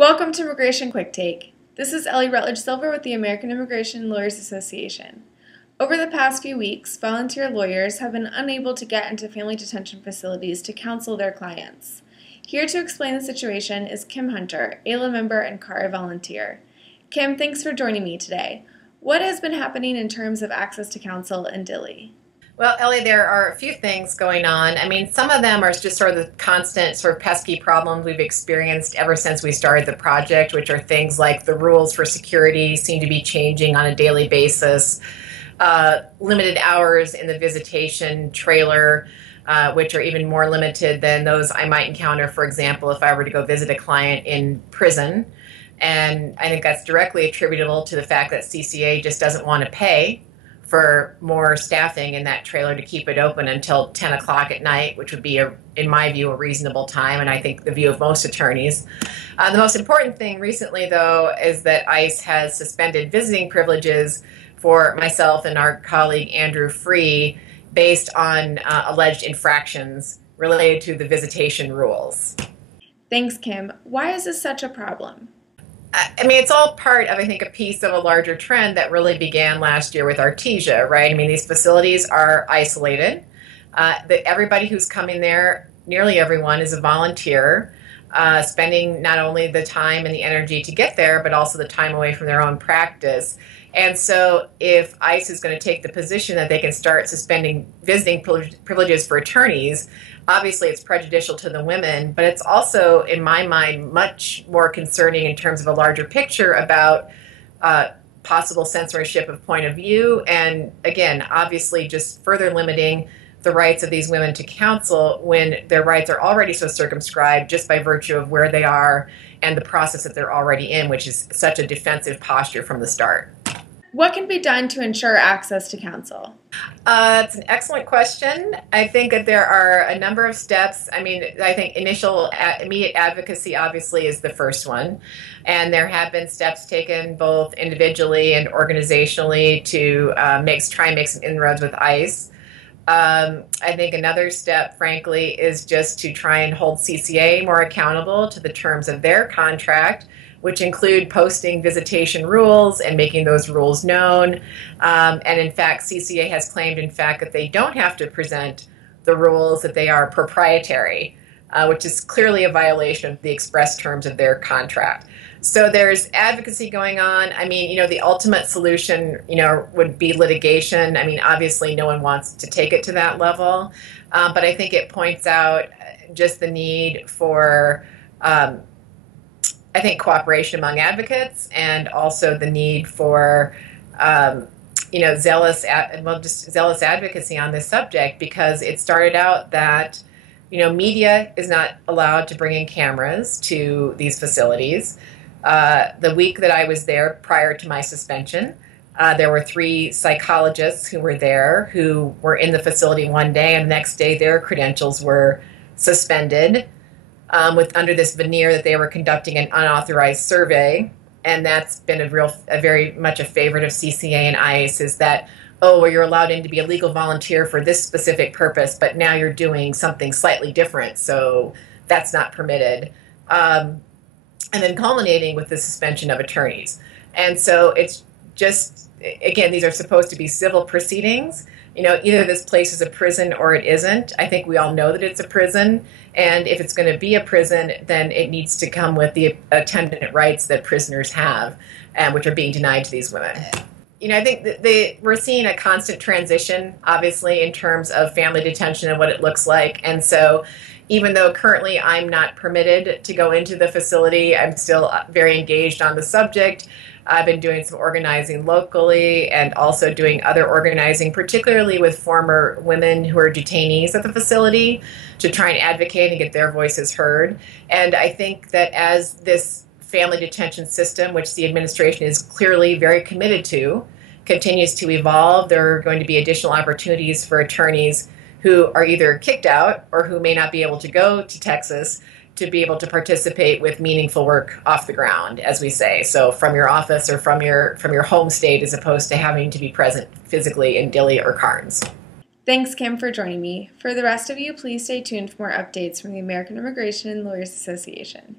Welcome to Immigration Quicktake. This is Ellie Rutledge Silver with the American Immigration Lawyers Association. Over the past few weeks, volunteer lawyers have been unable to get into family detention facilities to counsel their clients. Here to explain the situation is Kim Hunter, AILA member and CARA volunteer. Kim, thanks for joining me today. What has been happening in terms of access to counsel in Dilley? Well, Ellie, there are a few things going on. Some of them are just sort of the constant sort of pesky problems we've experienced ever since we started the project, which are things like the rules for security seem to be changing on a daily basis, limited hours in the visitation trailer, which are even more limited than those I might encounter, for example, if I were to go visit a client in prison. And I think that's directly attributable to the fact that CCA just doesn't want to pay for more staffing in that trailer to keep it open until 10 o'clock at night, which would be, in my view, a reasonable time, and I think the view of most attorneys. The most important thing recently, though, is that ICE has suspended visiting privileges for myself and our colleague Andrew Free based on alleged infractions related to the visitation rules. Thanks, Kim. Why is this such a problem? It's all part of, I think, a piece of a larger trend that really began last year with Artesia, right? These facilities are isolated. Everybody who's coming there, nearly everyone, is a volunteer, spending not only the time and the energy to get there, but also the time away from their own practice. And so if ICE is going to take the position that they can start suspending visiting privileges for attorneys, obviously it's prejudicial to the women, but it's also, in my mind, much more concerning in terms of a larger picture about possible censorship of point of view, and again, obviously just further limiting the rights of these women to counsel when their rights are already so circumscribed just by virtue of where they are and the process that they're already in, which is such a defensive posture from the start. What can be done to ensure access to counsel? It's an excellent question. I think that there are a number of steps. I think immediate advocacy obviously is the first one. And there have been steps taken both individually and organizationally to try and make some inroads with ICE. I think another step, frankly, is just to try and hold CCA more accountable to the terms of their contract, which include posting visitation rules and making those rules known. And in fact, CCA has claimed, in fact, that they don't have to present the rules, that they are proprietary, which is clearly a violation of the express terms of their contract. So there's advocacy going on. The ultimate solution, would be litigation. Obviously no one wants to take it to that level, but I think it points out just the need for cooperation among advocates, and also the need for, zealous advocacy on this subject, because it started out that, media is not allowed to bring in cameras to these facilities. The week that I was there prior to my suspension, there were 3 psychologists who were there who were in the facility one day, and the next day their credentials were suspended. Under this veneer that they were conducting an unauthorized survey, and that's been very much a favorite of CCA and ICE, is that, you're allowed in to be a legal volunteer for this specific purpose, but now you're doing something slightly different, so that's not permitted. And then culminating with the suspension of attorneys. And so it's just, again, these are supposed to be civil proceedings. Either this place is a prison or it isn't. I think we all know that it's a prison. And if it's going to be a prison, then it needs to come with the attendant rights that prisoners have, which are being denied to these women. I think that we're seeing a constant transition, obviously, in terms of family detention and what it looks like. And so even though currently I'm not permitted to go into the facility, I'm still very engaged on the subject. I've been doing some organizing locally and also doing other organizing, particularly with former women who are detainees at the facility, to try and advocate and get their voices heard. And I think that as this family detention system, which the administration is clearly very committed to, continues to evolve, there are going to be additional opportunities for attorneys who are either kicked out or who may not be able to go to Texas to be able to participate with meaningful work off the ground, as we say. So from your office or from your home state, as opposed to having to be present physically in Dilley or Carnes. Thanks, Kim, for joining me. For the rest of you, please stay tuned for more updates from the American Immigration Lawyers Association.